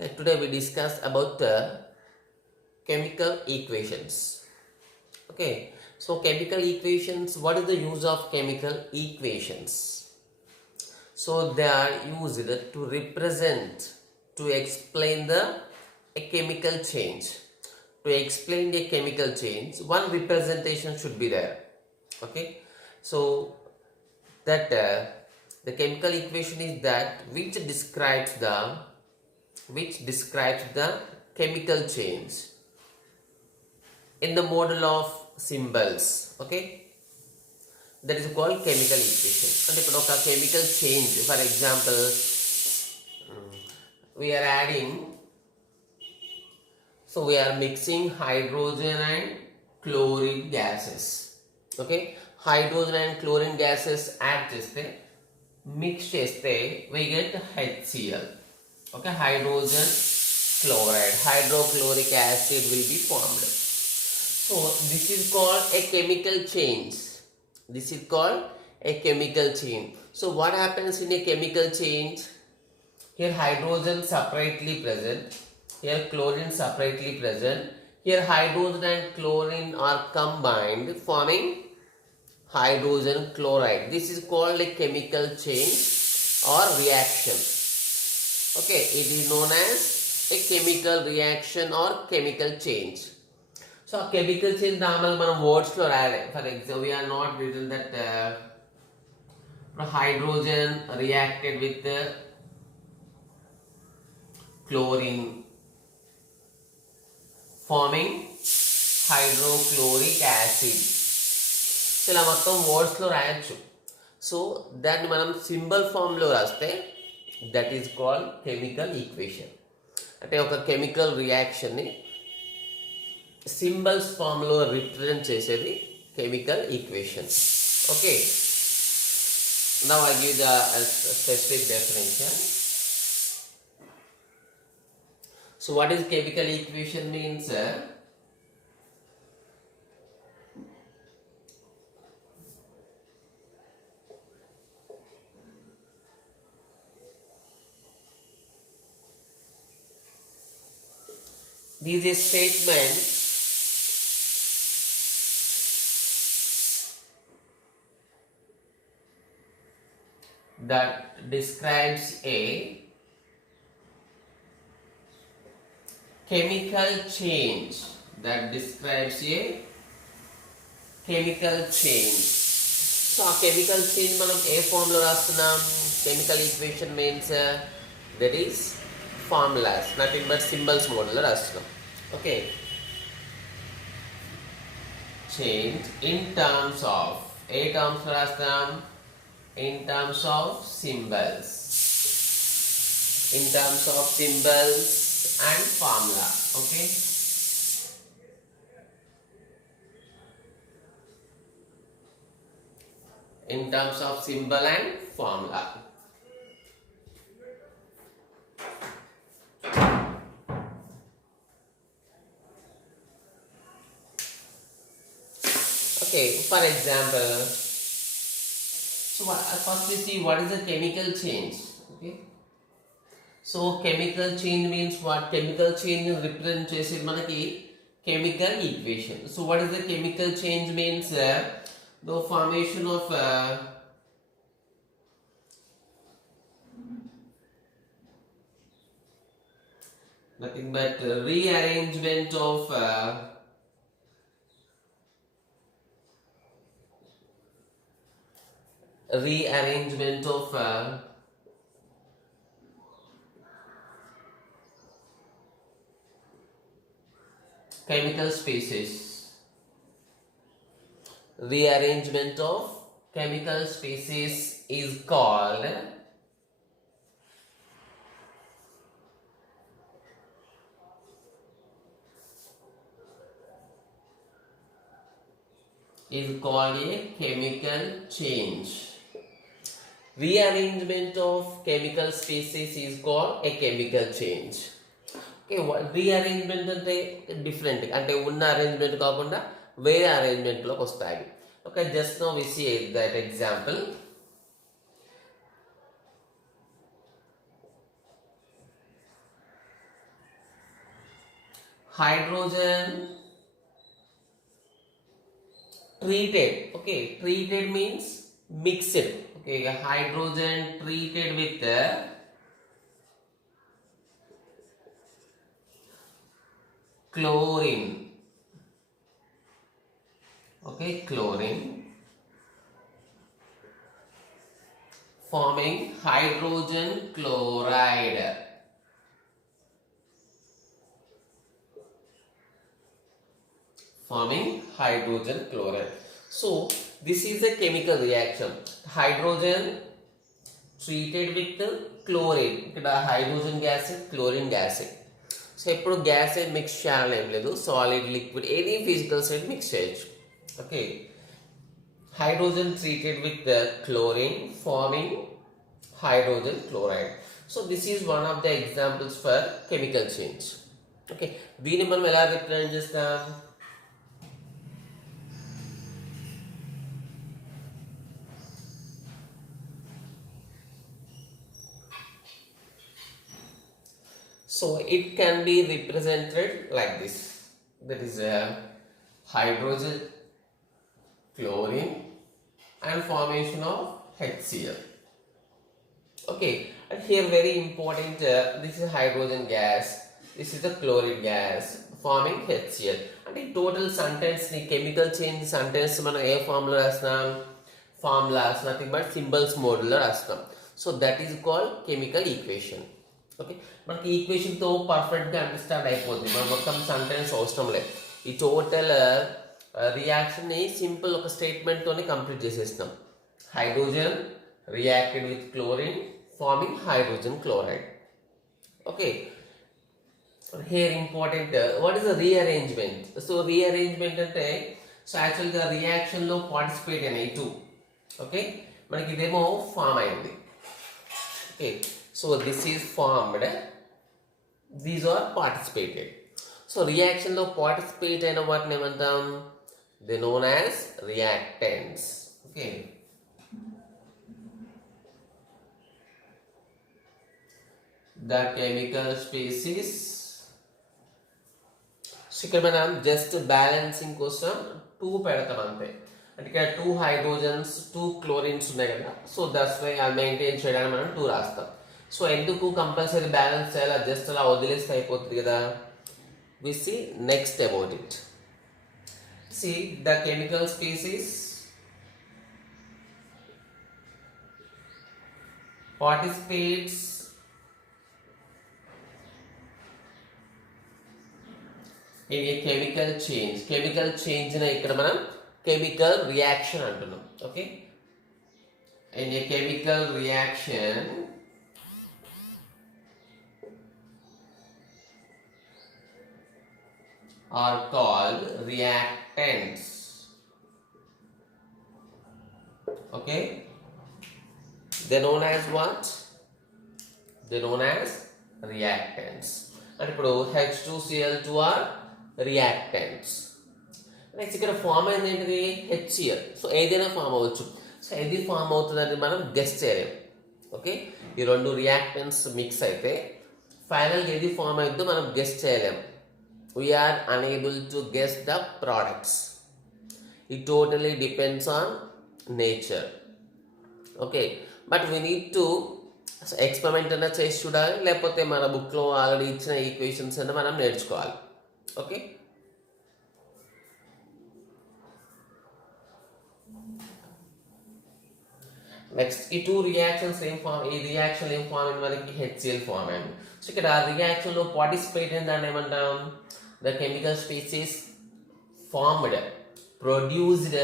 Okay, today we discuss about chemical equations. Okay, so chemical equations, what is the use of chemical equations? So they are used to represent, to explain a chemical change. To explain a chemical change, one representation should be there. Okay, so that the chemical equation is that which describes the chemical change in the model of symbols. Okay, that is called chemical equation. And ఇప్పుడు ఒక chemical change, for example, we are adding, so we are mixing hydrogen and chlorine gases. Okay, hydrogen and chlorine gases add చేస్తే mix చేస్తే we get HCl. Okay, hydrogen chloride, hydrochloric acid will be formed. So this is called a chemical change. This is called a chemical change. So what happens in a chemical change? Here hydrogen separately present, here chlorine separately present, here hydrogen and chlorine are combined forming hydrogen chloride. This is called a chemical change or reaction. Okay, it is known as a chemical reaction or chemical change. So chemical change normal మనం words లో రాయాలి. For example, we are not written that hydrogen reacted with chlorine forming hydrochloric acid. ఇలా మొత్తం వర్డ్స్ లో రాయొచ్చు. సో దాన్ని మనం symbol form లో రాస్తే that is called chemical equation. అంటే ఒక కెమికల్ రియాక్షన్ని సింబల్స్ ఫామ్ లో రిప్రజెంట్ చేసేది chemical equation. Okay, now I give the specific definition. So what is chemical equation means? This is a statement that describes a chemical change. That describes a chemical change. So a chemical change మనం ఏ ఫామ్ లో రాస్తున్నాం? Chemical equation means that is formulas, nothing but symbols model లో రాస్తున్నాం. Okay, change in terms of, ఏ terms లో రాస్తాం? In terms of symbols, in terms of symbols and formula. Okay, in terms of symbol and formula. Okay, for example, so first we see what is a chemical change. Okay, so chemical change means what? Chemical change is represent చేసేది మనకి chemical equation. So what is the chemical change means? The formation of nothing but rearrangement of chemical species. Rearrangement of chemical species is called a chemical change. Rearrangement of chemical species is called a chemical change. Okay, rearrangement అంటే different, అంటే ఉన్న arrangement కాకుండా వేరే అరేంజ్మెంట్లోకి వస్తాయి. Okay, just now we see that example. hydrogen treated. Okay, treated means mixed. Okay, hydrogen treated with the chlorine. Okay, chlorine, forming hydrogen chloride. Forming hydrogen chloride. So this is a chemical reaction. Hydrogen treated with the chlorine. ఇక్కడ hydrogen gas, chlorine gas. So ఇప్పుడు gas mix చేయాలని ఏం లేదు, solid liquid any physical side mix చేయొచ్చు. Okay, hydrogen treated with the chlorine forming hydrogen chloride. So this is one of the examples for chemical change. Okay, దీన్ని మనం ఎలా రిప్రజెంట్ చేస్తాం? So it can be represented like this. That is a hydrogen, chlorine, and formation of HCl. Okay, and here very important. This is hydrogen gas. This is the chlorine gas forming HCl. And in total sentence, the chemical change sentence, మనం ఏ ఫార్ములా రాస్తాం? Formulas, nothing but symbols mode లో రాస్తాం. So that is called chemical equation. Okay, మనకి ఈక్వేషన్తో పర్ఫెక్ట్గా అండర్స్టాండ్ అయిపోతుంది. మనం మొత్తం సెంటెన్స్ అవసరం లేదు. ఈ టోటల్ రియాక్షన్ని సింపుల్ ఒక స్టేట్మెంట్తోనే కంప్లీట్ చేసేస్తాం. Hydrogen reacted with chlorine farming hydrogen chloride. Okay, here important, what is the rearrangement? So rearrangement అంటే, సో యాక్చువల్గా రియాక్షన్లో పార్టిసిపేట్ అయినాయి టూ. ఓకే, మనకి ఇదేమో ఫామ్ అయింది. Okay, so this is formed, these are participated. So reaction lo participate aina vaatni emantam? They known as reactants. Okay, the chemical species. So ఇక్కడ మనం just balancing కోసం 2 పెడతాం అంతే. అంటే ఇక్కడ 2 హైడ్రోజన్స్ 2 క్లోరిన్స్ ఉన్నాయి కదా, సో దట్స్ వై అది మెయింటైన్ చేయడానికి మనం 2 రాస్తాం. సో ఎందుకు కంపల్సరీ బ్యాలెన్స్ చేయాలి? జస్ట్ అలా వదిలేస్తే అయిపోతుంది కదా. We see next about it. See the chemical species participates in a chemical change. Chemical change ఇక్కడ మనం కెమికల్ రియాక్షన్ అంటున్నాం. Okay, in a chemical reaction are called reactants. Okay, they're known as what? They're known as reactants. And ఇప్పుడు H2Cl2 are reactants. Next ఇక్కడ ఫామ్ అయింది ఏంటిది? HCl. So ఏదైనా ఫామ్ అవ్వచ్చు. సో ఏది ఫామ్ అవుతుందని మనం గెస్ చేయలేము. ఓకే, ఈ రెండు రియాక్టెంట్స్ మిక్స్ అయితే ఫైనల్గా ఏది ఫామ్ అవుతుందో మనం గెస్ చేయలేము. We are unable to guess the products. It totally depends on nature. Okay, but we need to experiment అన్న చేసి చూడాలి, లేకపోతే మన బుక్లో ఆల్రెడీ ఇచ్చిన ఈక్వేషన్స్ అన్న మనం నేర్చుకోవాలి. ఓకే, నెక్స్ట్ ఈ 2 రియాక్షన్స్ ఏం ఫామ్, ఈ రియాక్షన్ ఏం ఫామ్ అయింది మనకి? HCl ఫామ్ అయింది. సో ఇక్కడ ఆ రియాక్షన్లో పార్టిసిపేట్ అయిన దాన్ని ఏమంటాం? The chemical species formed, produced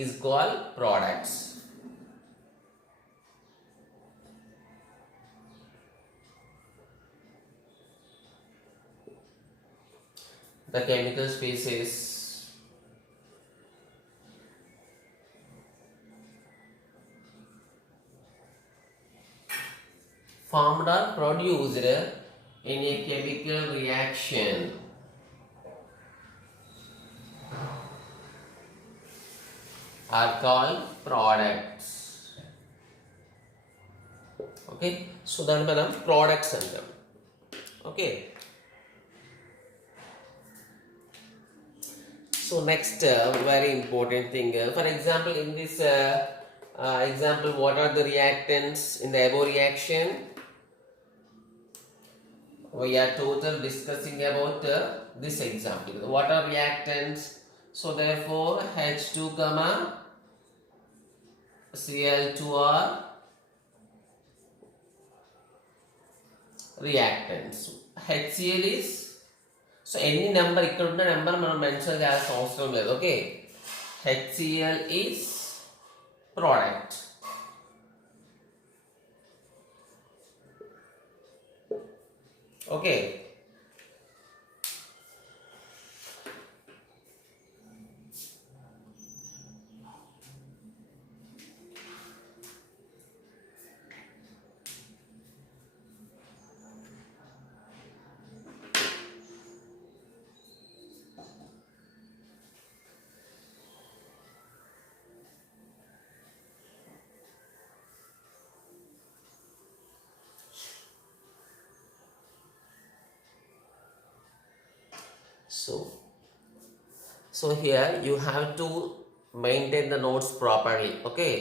is called products. The chemical species formed or produced in a chemical reaction are called products. Okay, so దాన్ని మనం products అంటాం. Okay, So next, very important thing. For example, in this example, what are the reactants in the above reaction? We are total discussing about this example. What are reactants? So therefore, H2 comma Cl2 are reactants. HCl is, so any number ఇక్కడ ఉన్న నెంబర్ మనం మెన్షన్ చేయాల్సిన అవసరం లేదు. Okay, HCl is product. Okay, so here you have to maintain the notes properly. Okay,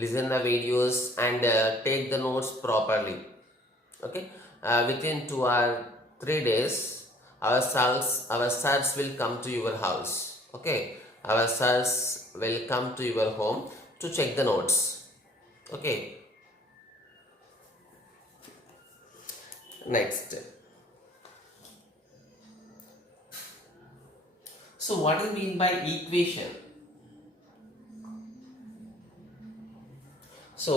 listen the videos and take the notes properly. Okay, within 2 or 3 days our sons will come to your house. Okay, our sons will come to your home to check the notes. Okay, next. So what is mean by equation? So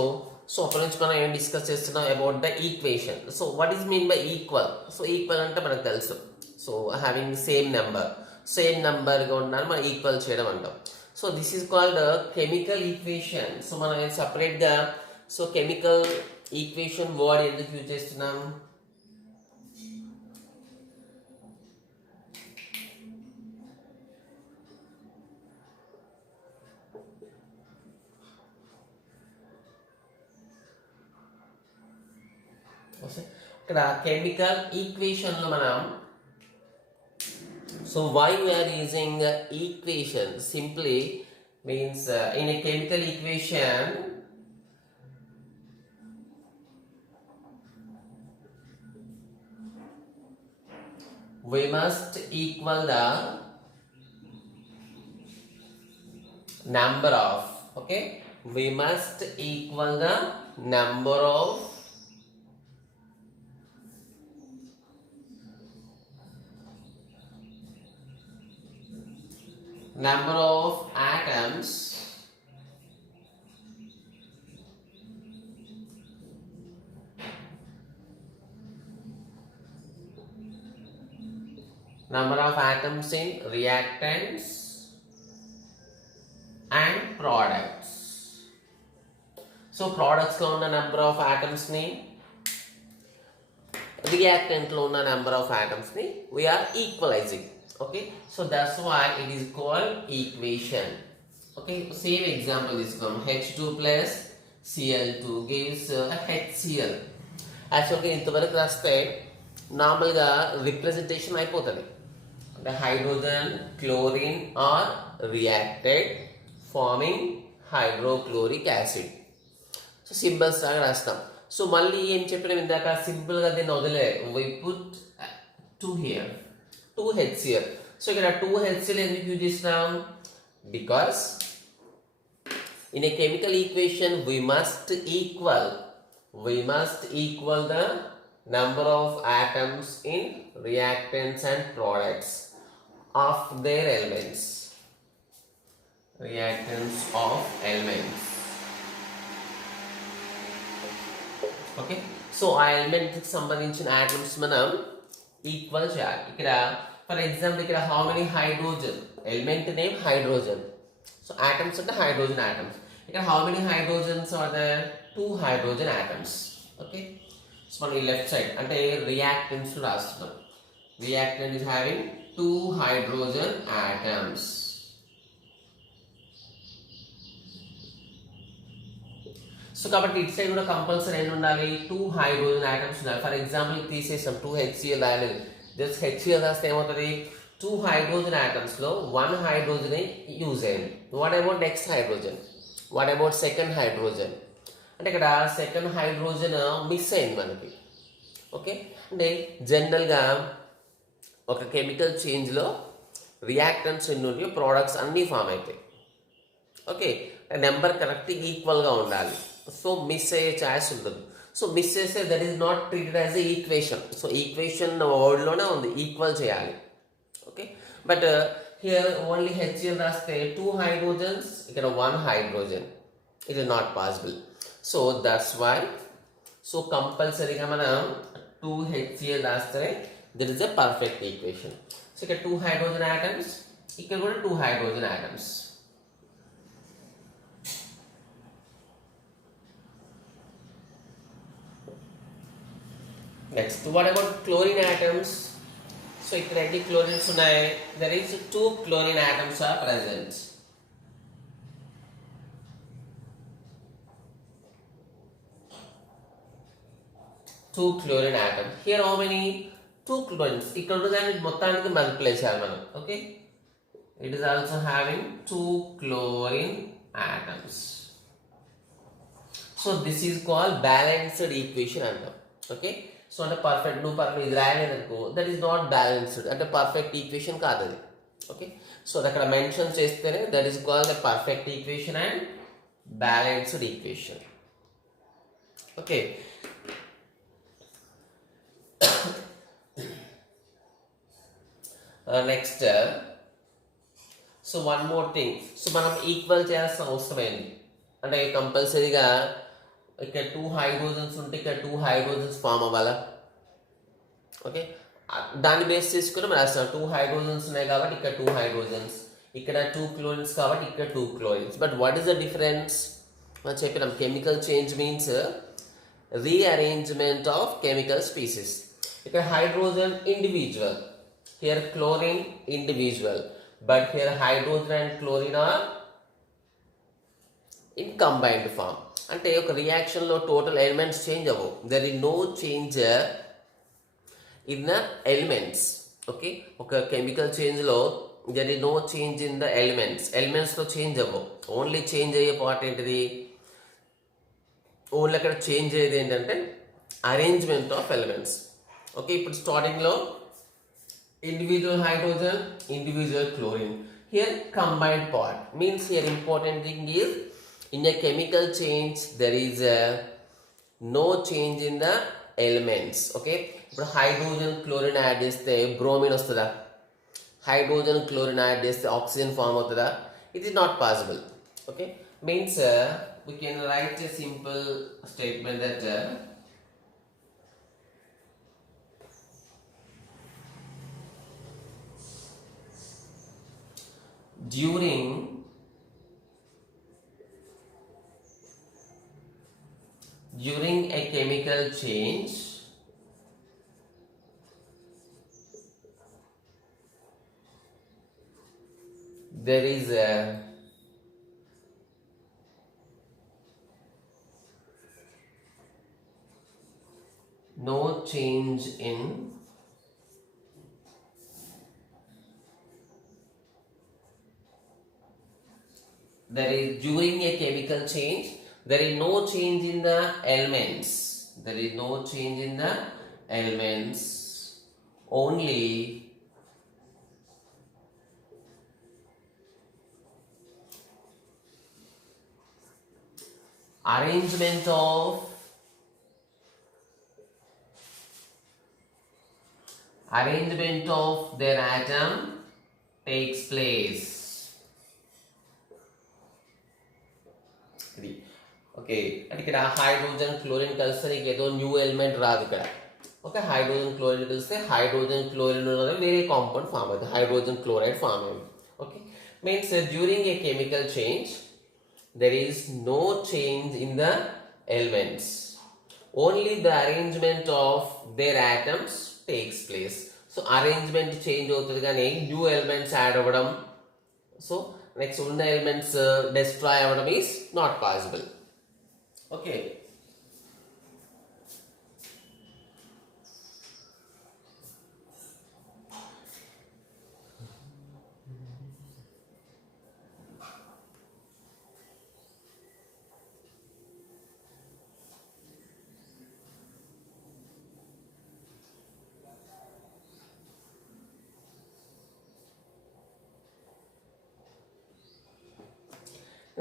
అప్పటి నుంచి మనం ఏం డిస్కస్ చేస్తున్నాం about the equation. So what is mean by equal? So equal అంటే మనకు తెలుసు, so having same నెంబర్గా ఉండాలని మనం ఈక్వల్ చేయడం అంటాం. So this is called chemical equation. So మనం సపరేట్గా సో కెమికల్ ఈక్వేషన్ వర్డ్ ఎందుకు యూజ్ చేస్తున్నాం? ఇక్కడ కెమికల్ ఈక్వేషన్ లో మనం, so why we are using equation simply means in a chemical equation we must equal the number of, okay, we must equal the number of atoms in reactants and products. So products లో ఉన్న number of atoms ని, reactant లో ఉన్న number of atoms ని we are equalizing. Okay, so that's why it is called equation. Okay, same example is from H2 plus Cl2 gives HCl. Actually ఇంతవరకు రాస్తే నార్మల్గా representation అయిపోతుంది. అంటే hydrogen chlorine are reacted forming hydrochloric acid. So symbols లాగా రాస్తాం. సో మళ్ళీ ఏం చెప్పినాం ఇందాక, సింపుల్గా దీన్ని వదిలే, we put 2 here, 2 HCl. So ఇక్కడ 2 HCl ఎందుకు యూజ్ చేస్తున్నాం? Because in a chemical equation we must equal the number of atoms in reactants and products of their elements. Reactants of elements. Okay, so ఆ element కి సంబంధించిన atoms మనం equal చేయాలి. ఇక్కడ for example ఇక్కడ how many hydrogen, element name hydrogen, so atoms అంటే hydrogen atoms. ఇక్కడ how many hydrogens are there? 2 hydrogen atoms. Okay, so మనం ఈ లెఫ్ట్ సైడ్ అంటే రియాక్టెంట్స్ రాస్తున్నాం. Reactant is having 2 hydrogen atoms. So కాబట్టి ఇటు సైడ్ కూడా కంపల్సరీ ఎన్ని ఉండాలి? 2 హైడ్రోజన్ ఆటమ్స్ ఉండాలి. ఫర్ ఎగ్జాంపుల్ తీసేసాం 2 HCl రాలేదు, జస్ట్ HCl రాస్తే ఏమవుతుంది? two hydrogen atoms లో one hydrogen యూజ్ అయింది. What about next hydrogen, what about second hydrogen అంటే ఇక్కడ సెకండ్ హైడ్రోజన్ మిస్ అయింది మనకి. ఓకే, అంటే జనరల్గా ఒక కెమికల్ చేంజ్లో రియాక్టెంట్స్ ఎన్ని ఉన్నాయో ప్రోడక్ట్స్ అన్నీ ఫామ్ అవుతాయి. ఓకే, నెంబర్ కరెక్ట్ ఈక్వల్గా ఉండాలి. సో మిస్ అయ్యే ఛాయిస్ ఉంటుంది. సో మిస్ చేస్తే that is not treated as a equation. So equation వర్డ్లోనే ఉంది, ఈక్వల్ చేయాలి. Okay, but here only HCl రాస్తే టూ హైడ్రోజన్స్, ఇక్కడ one hydrogen, it is not possible. So that's why, so కంపల్సరీగా మనం టూ హెచ్సిఎల్ రాస్తే that is a perfect equation. So ఇక్కడ two hydrogen atoms, ఇక్కడ కూడా two hydrogen atoms. Next, what about chlorine atoms? So ఇక్కడ ఎన్ని క్లోరిన్స్ ఉన్నాయి? There is two chlorine atoms are present. Two chlorine atoms. Here how many? Two chlorines. ఇక్కడ ఉన్నదాన్ని మొత్తానికి మల్టిప్లై చేయాలి మనం. Okay? It is also having two chlorine atoms. So this is called balanced equation అంటాం. Okay? So అంటే పర్ఫెక్ట్, నువ్వు పర్ఫెక్ట్ ఇది రాయలేదనుకో దట్ ఈస్ నాట్ బ్యాలెన్స్డ్, అంటే పర్ఫెక్ట్ ఈక్వేషన్ కాదు అది. ఓకే, సో అది అక్కడ మెన్షన్ చేస్తేనే that is called the perfect equation and balanced equation. Okay, next, so one more thing. So మనం ఈక్వల్ చేయాల్సిన అవసరమైంది, అంటే కంపల్సరీగా ఇక్కడ టూ హైడ్రోజన్స్ ఉంటే ఇక్కడ టూ హైడ్రోజన్స్ ఫామ్ అవ్వాలా. ఓకే, దాన్ని బేస్ చేసుకుని మనం రాస్తాం టూ హైడ్రోజన్స్ ఉన్నాయి కాబట్టి ఇక్కడ టూ హైడ్రోజన్స్, ఇక్కడ టూ క్లోరిన్స్ కాబట్టి ఇక్కడ two chlorines. But what is the difference మనం చెప్పినాం, chemical change means rearrangement of chemical species. ఇక్కడ hydrogen individual, here chlorine individual, but here hydrogen and chlorine are in combined form. అంటే ఒక రియాక్షన్లో total elements change అవ్వవు, there is no change in the elements. Okay, ఒక chemical చేంజ్లో there is no change in the ఎలిమెంట్స్లో change అవ్వవు. Only change అయ్యే part ఏంటిది, ఓన్లీ అక్కడ చేంజ్ అయ్యేది ఏంటంటే అరేంజ్మెంట్ ఆఫ్ ఎలిమెంట్స్. ఓకే, ఇప్పుడు స్టార్టింగ్లో individual hydrogen, individual chlorine, here combined part means here important thing is in a chemical change there is no change in the elements. Okay, ఇప్పుడు hydrogen chlorine add చేస్తే బ్రోమిన్ వస్తుందా, hydrogen chlorine add చేస్తే oxygen form అవుతుందా? It is not possible. Okay, means we can write a simple statement that during a chemical change there is no change in during a chemical change there is no change in the elements. There is no change in the elements. Only arrangement of their atom takes place. Okay, అంటే ఇక్కడ hydrogen chlorine కలిస్తే నీకు ఏదో new element రాదు ఇక్కడ. Okay, hydrogen chlorine కలిస్తే hydrogen chlorine ఉన్నది వేరే కాంపౌండ్ ఫామ్ అవుతుంది, హైడ్రోజన్ క్లోరైడ్ ఫామ్ అయింది. Okay, means during a chemical change there is no change in the elements, only the arrangement of their atoms takes place. So arrangement change అవుతుంది కానీ new elements add అవ్వడం, so next ఉన్న elements destroy అవ్వడం is not possible. Okay,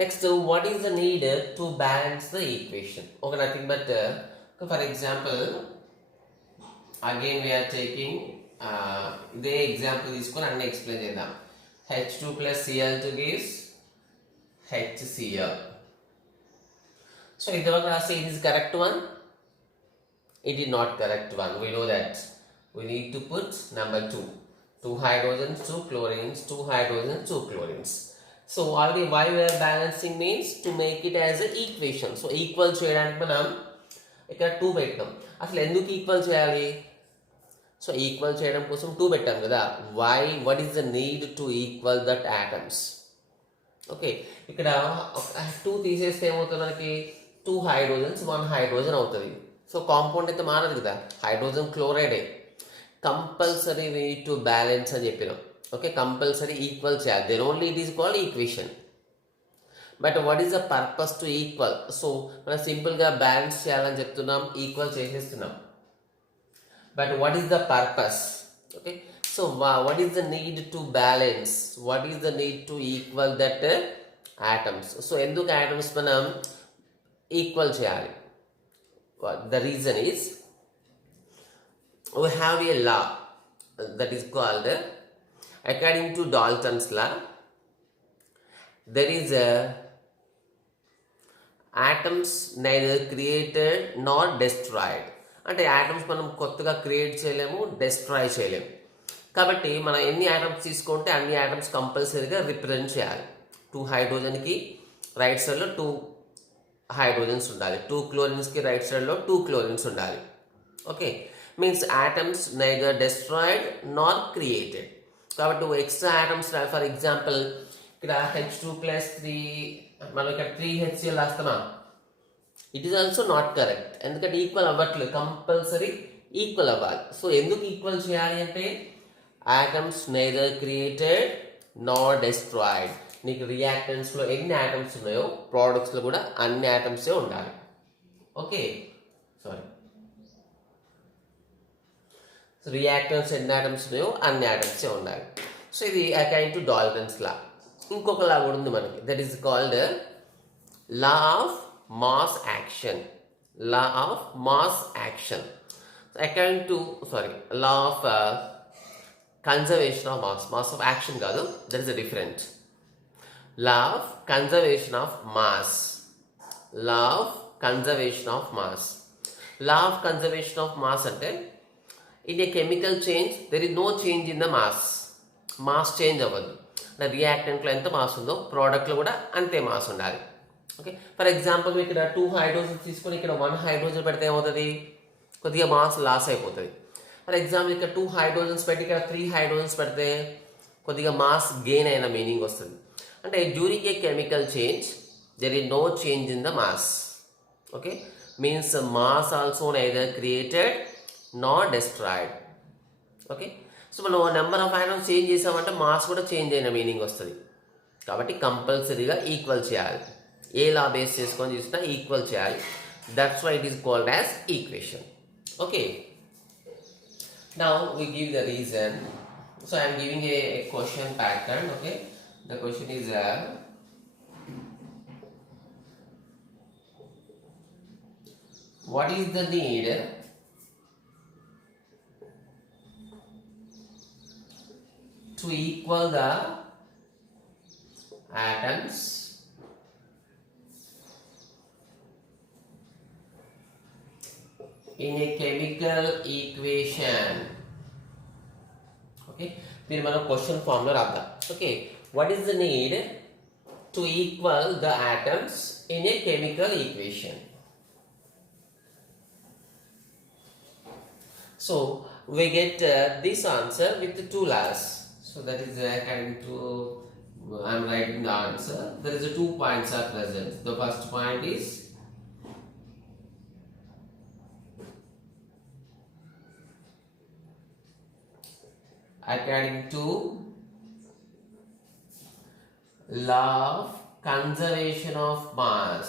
Next, what is the need to balance the equation? Okay, nothing but for example, again we are taking the example తీసుకొని అన్ని explain చేద్దాం. H2 plus Cl2 gives HCl. So if the one say it is correct one, it is not correct one. We know that. We need to put number 2. 2 hydrogens, 2 chlorines, 2 hydrogens, 2 chlorines. So already why we are balancing means to make it as an equation. So equal చేయడానికి మనం ఇక్కడ 2 పెట్టాం. అసలు ఎందుకు equal చేయాలి? So equal చేయడం కోసం 2 పెట్టాం కదా. Why? What is the need to equal that atoms? Okay, ఇక్కడ 2 తీసేస్తే ఏమవుతుంది మనకి? 2 హైడ్రోజన్స్ 1 హైడ్రోజన్ అవుతుంది. సో కాంపౌండ్ అయితే మారదు కదా, హైడ్రోజన్ క్లోరైడే. Compulsory we need to balance అని చెప్పినాం. ఓకే, కంపల్సరీ ఈక్వల్ చేయాలి, then only it is called equation. But what is the purpose to equal? So మనం సింపుల్గా బ్యాలెన్స్ చేయాలని చెప్తున్నాం, ఈక్వల్ చేసేస్తున్నాం. But what is the purpose? Okay, so what is the need to balance? What is the need to equal that atoms? So ఎందుకు ఆటమ్స్ మనం equal చేయాలి? The reason is we have a law that is called, according to Dalton's law, there is a atoms neither created nor destroyed. అంటే ఆటమ్స్ మనం కొత్తగా క్రియేట్ చేయలేము, డెస్ట్రాయ్ చేయలేము. కాబట్టి మనం ఎన్ని ఆటమ్స్ తీసుకుంటే అన్ని ఆటమ్స్ కంపల్సరీగా రిప్రజెంట్ చేయాలి. 2 హైడ్రోజన్కి రైట్ సైడ్లో 2 హైడ్రోజన్స్ ఉండాలి, 2 క్లోరిన్స్కి రైట్ సైడ్లో 2 క్లోరిన్స్ ఉండాలి. Okay, means atoms neither destroyed nor created. కాబట్టి ఎక్స్ట్రా ఆటమ్స్, ఫర్ ఎగ్జాంపుల్ ఇక్కడ H2 ప్లస్ 3, మనం ఇక్కడ 3HCl రాస్తామా? It is also not correct, ఎందుకంటే ఈక్వల్ అవ్వట్లేదు, కంపల్సరీ ఈక్వల్ అవ్వాలి. సో ఎందుకు ఈక్వల్ చేయాలి అంటే atoms neither created nor destroyed. నీకు రియాక్టెంట్స్లో ఎన్ని ఆటమ్స్ ఉన్నాయో ప్రోడక్ట్స్లో కూడా అన్ని ఆటమ్సే ఉండాలి. ఓకే, సారీ, సో రియాక్టెంట్స్ ఎన్ని ఆటమ్స్ ఉన్నాయో అన్ని ఆటమ్సే ఉండాలి. సో ఇది అకార్డింగ్ టు డాల్టన్స్ లా. ఇంకొక లా కూడా ఉంది మనకి, that is called law of mass action. Law of mass action according to law of conservation of mass. Mass of action కాదు, that is a different. Law of conservation of mass. Law of conservation of mass. Law of conservation of mass అంటే in a chemical change there is no change in the mass. Mass change అవ్వదు. రియాక్టెంట్లో ఎంత మాస్ ఉందో ప్రోడక్ట్లో కూడా అంతే మాస్ ఉండాలి. Okay, for example ఇక్కడ 2 హైడ్రోజన్ తీసుకొని ఇక్కడ 1 హైడ్రోజన్ పెడితే ఏమవుతుంది? కొద్దిగా మాస్ లాస్ అయిపోతుంది. ఫర్ ఎగ్జాంపుల్ ఇక్కడ 2 హైడ్రోజన్స్ పెట్టి ఇక్కడ 3 హైడ్రోజన్స్ పెడితే కొద్దిగా మాస్ గెయిన్ అయిన మీనింగ్ వస్తుంది. అంటే during a chemical change there is no change in the mass. Okay, means mass also neither created not destroyed. Okay, so మనం నెంబర్ ఆఫ్ ఐటమ్స్ చేంజ్ చేసామంటే మాస్ కూడా చేంజ్ అయిన మీనింగ్ వస్తుంది. కాబట్టి కంపల్సరీగా ఈక్వల్ చేయాలి. ఏ లా బేస్ చేసుకొని చూసినా ఈక్వల్ చేయాలి. That's why it is called as equation. Okay, now we give the reason. So I'm giving a question pattern. Okay, the question is what is the need to equal the atoms in a chemical equation? Okay, దీన్ని మనం question form లో రాద్దాం. Okay, what is the need to equal the atoms in a chemical equation? So we get this answer with the 2 laws. So that is according to, I am writing the answer. There is 2 points are present. The first point is according to law of conservation of mass.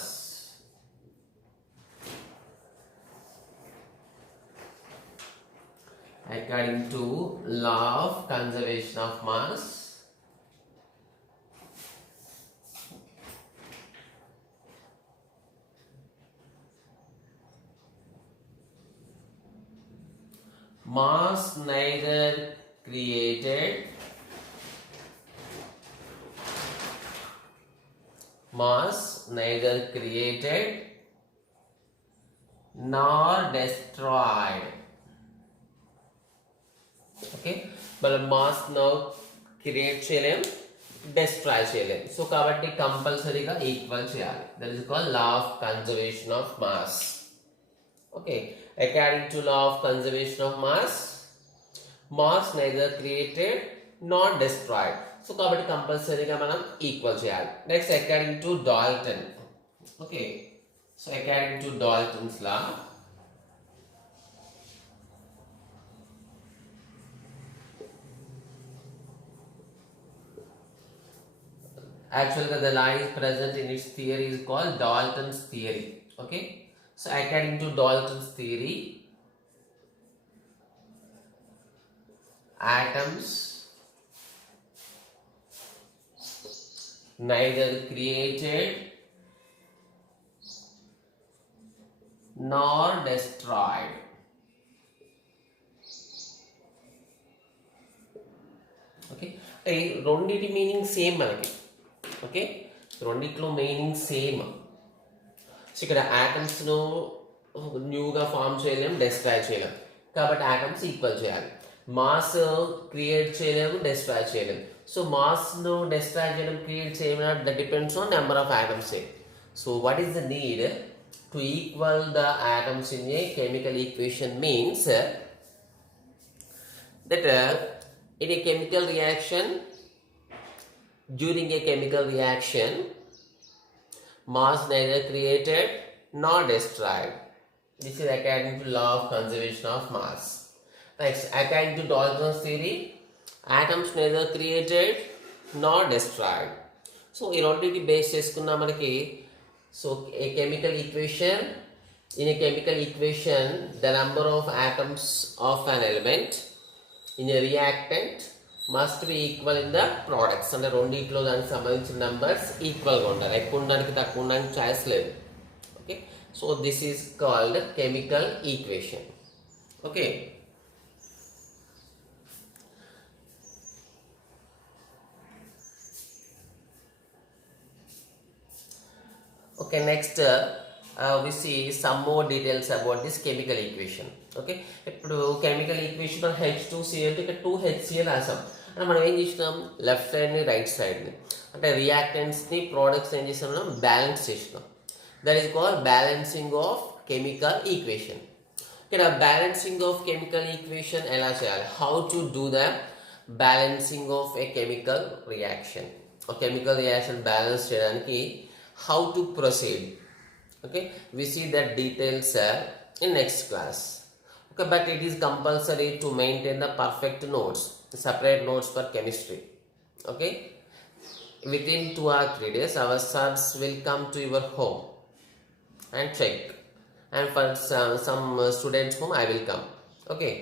According to law of conservation of mass, mass neither created nor destroyed. Okay మనం mass now create చేయలేం, డిస్ట్రాయ్ చేయలేం. సో కాబట్టి కంపల్సరీగా ఈక్వల్ చేయాలి. That is called law of conservation of mass. Okay, according to law of conservation of mass neither created not destroyed. So కాబట్టి కంపల్సరీగా మనం equal చేయాలి. Next according to Dalton. Okay, so according to Dalton's law actually the law is present in its theory is called Dalton's theory. Okay, so according to Dalton's theory, atoms neither created nor destroyed. Okay, రెండిటి meaning same మనకి. ఓకే, రెండిట్లో meaning same. So ఇక్కడ ఆటమ్స్ను న్యూగా ఫామ్ చేయలేము, డిస్ట్రాయ్ చేయలేము, కాబట్టి atoms equal చేయాలి. మాస్ క్రియేట్ చేయలేము, డిస్ట్రాయ్ చేయలేము. సో మాస్ను డిస్ట్రాయ్ చేయడం, క్రియేట్ చేయడం that depends on number of atoms. So what is the need to equal the atoms in a chemical equation means that in a chemical reaction, during a chemical reaction, mass neither created nor destroyed. This is according to law of conservation of mass. Next, according to Dalton's theory, atoms neither created nor destroyed. So ఈ రెండింటిని బేస్ చేసుకున్నా మనకి, so a chemical equation, in a chemical equation the number of atoms of an element in a reactant must be equal in the products. అంటే రెండిట్లో దానికి సంబంధించిన నెంబర్స్ ఈక్వల్గా ఉండాలి, ఎక్కువ ఉండడానికి తక్కువ ఉండడానికి ఛాయిస్ లేదు. Okay, so this is called chemical equation. Okay, okay, next we see some more details about this chemical equation. Okay, ఇప్పుడు కెమికల్ ఈక్వేషన్ H2Cl ఇక్కడ 2HCl రాసాం. అంటే మనం ఏం చేసినాం, లెఫ్ట్ సైడ్ని రైట్ సైడ్ని, అంటే రియాక్టెంట్స్ని ప్రోడక్ట్స్ ఏం చేసినాం, మనం బ్యాలెన్స్ చేసినాం. That is called balancing of chemical equation. ఇక్కడ బ్యాలెన్సింగ్ ఆఫ్ కెమికల్ ఈక్వేషన్ ఎలా చేయాలి, how to do the balancing of A chemical reaction. ఒక కెమికల్ రియాక్షన్ బ్యాలెన్స్ చేయడానికి how to proceed. Okay, we see that details in next class. Okay, but it is compulsory to maintain the perfect notes, separate notes for chemistry. Okay, within 2 or 3 days our sons will come to your home and check, and for some students home I will come. Okay.